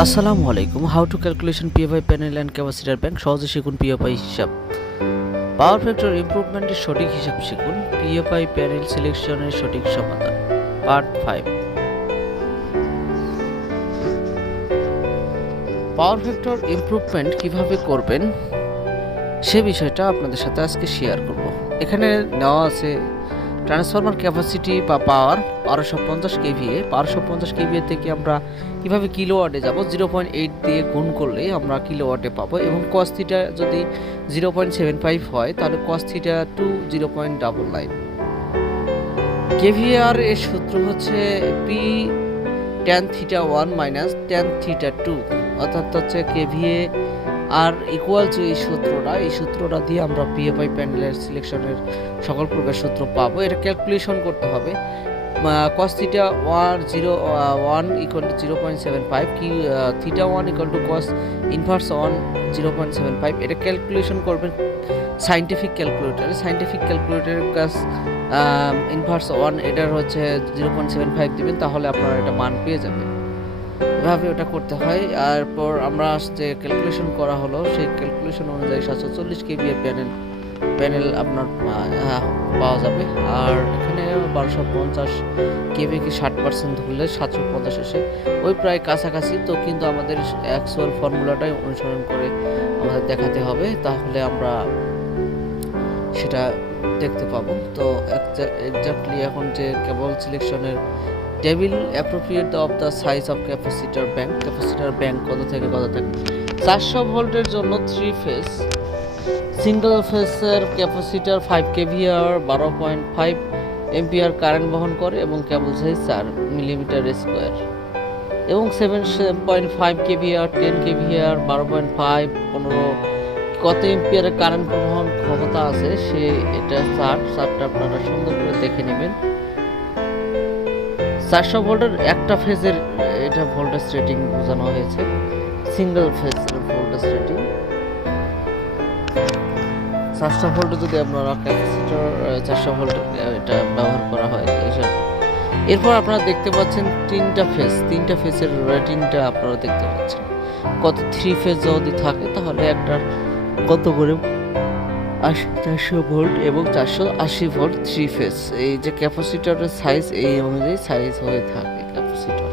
আসসালামু আলাইকুম। How to calculation PFI panel and capacitor bank. সহজে শিখুন পিএফআই হিসাব। পাওয়ার ফ্যাক্টর ইমপ্রুভমেন্টের সঠিক হিসাব শিখুন। পিএফআই প্যানেল সিলেকশনের সঠিক সমাধান, পার্ট 5। পাওয়ার ফ্যাক্টর ইমপ্রুভমেন্ট কিভাবে করবেন সে বিষয়টা আপনাদের সাথে আজকে শেয়ার করব। এখানে নেওয়া আছে ট্রান্সফরমার ক্যাপাসিটি বা পাওয়ার 1250 কেভিএ। 1250 কেভিএ থেকে আমরা কিভাবে কিলোওয়াটে যাব, 0.8 দিয়ে গুণ করলে আমরা কিলোওয়াটে পাবো, এবং কস থিটা যদি 0.75 হয় তাহলে কস থিটা টু 0.99। কেভিআর এর সূত্র হচ্ছে P tan theta 1 minus tan theta 2, অর্থাৎ হচ্ছে কেভিএ আর ইকুয়াল টু এই সূত্রটা দিয়ে আমরা পিএফআই প্যানেলের সিলেকশনের সকল প্রকার সূত্র পাবো। এটা ক্যালকুলেশন করতে হবে। cos থিটা 1 ইকুয়াল টু 0.75, কি theta 1 equal to cos inverse 1 0.75। এটা ক্যালকুলেশন করবেন সাইন্টিফিক ক্যালকুলেটরের কাজ ইনভার্স 1 এটার হচ্ছে 0.75 দিবেন, তাহলে আপনারা এটা মান পেয়ে যাবেন। এভাবে ওটা করতে হয়। এরপর আমরা যে ক্যালকুলেশন করা হলো সেই ক্যালকুলেশন অনুযায়ী 740 কেভিএ প্যানেল আপনার পাওয়া যাবে। আর এখানে 1250 কেভিকে 60% ধরলে 750 এসে ওই প্রায় কাছাকাছি। তো কিন্তু আমাদের অ্যাকচুয়াল ফর্মুলাটাই অনুসরণ করে আমাদের দেখাতে হবে, তাহলে আমরা সেটা দেখতে পাবো। তো এক্স্যাক্টলি এখন যে কেবল সিলেকশনের table appropriate of the size of capacitor bank কত থেকে কত থাকে। 400 ভোল্টের জন্য 3 ফেজ সিঙ্গেল ফেজের ক্যাপাসিটার 5 কেভিআর 12.5 এম্পিয়ার কারেন্ট বহন করে এবং কেবল সাইজ 4 মিলিমিটার স্কোয়ার, এবং 7.5 কেভিআর 10 কেভিআর 12.5 15 কত এম্পিয়ারের কারেন্ট বহন ক্ষমতা আছে সে এটা চার্টটা আপনারা সুন্দর করে দেখে নেবেন। 400 ভোল্টের একটা ফেজের এটা ভোল্টেজ রেটিং বোঝানো হয়েছে, সিঙ্গেল ফেজের ভোল্টেজ রেটিং 400 ভোল্টে যদি আপনারা ক্যাপাসিটর 400 ভোল্টের এটা ব্যবহার করা হয়। এরপর আপনারা দেখতে পাচ্ছেন তিনটা ফেজের রেটিংটা আপনারা দেখতে পাচ্ছেন। কত 3 ফেজ যদি থাকে তাহলে একটা কত করে 400 ভোল্ট এবং 480 ভোল্ট 3 ফেজ। এই যে ক্যাপাসিটরের সাইজ এই অনুযায়ী সাইজ হয়ে থাকে ক্যাপাসিটর।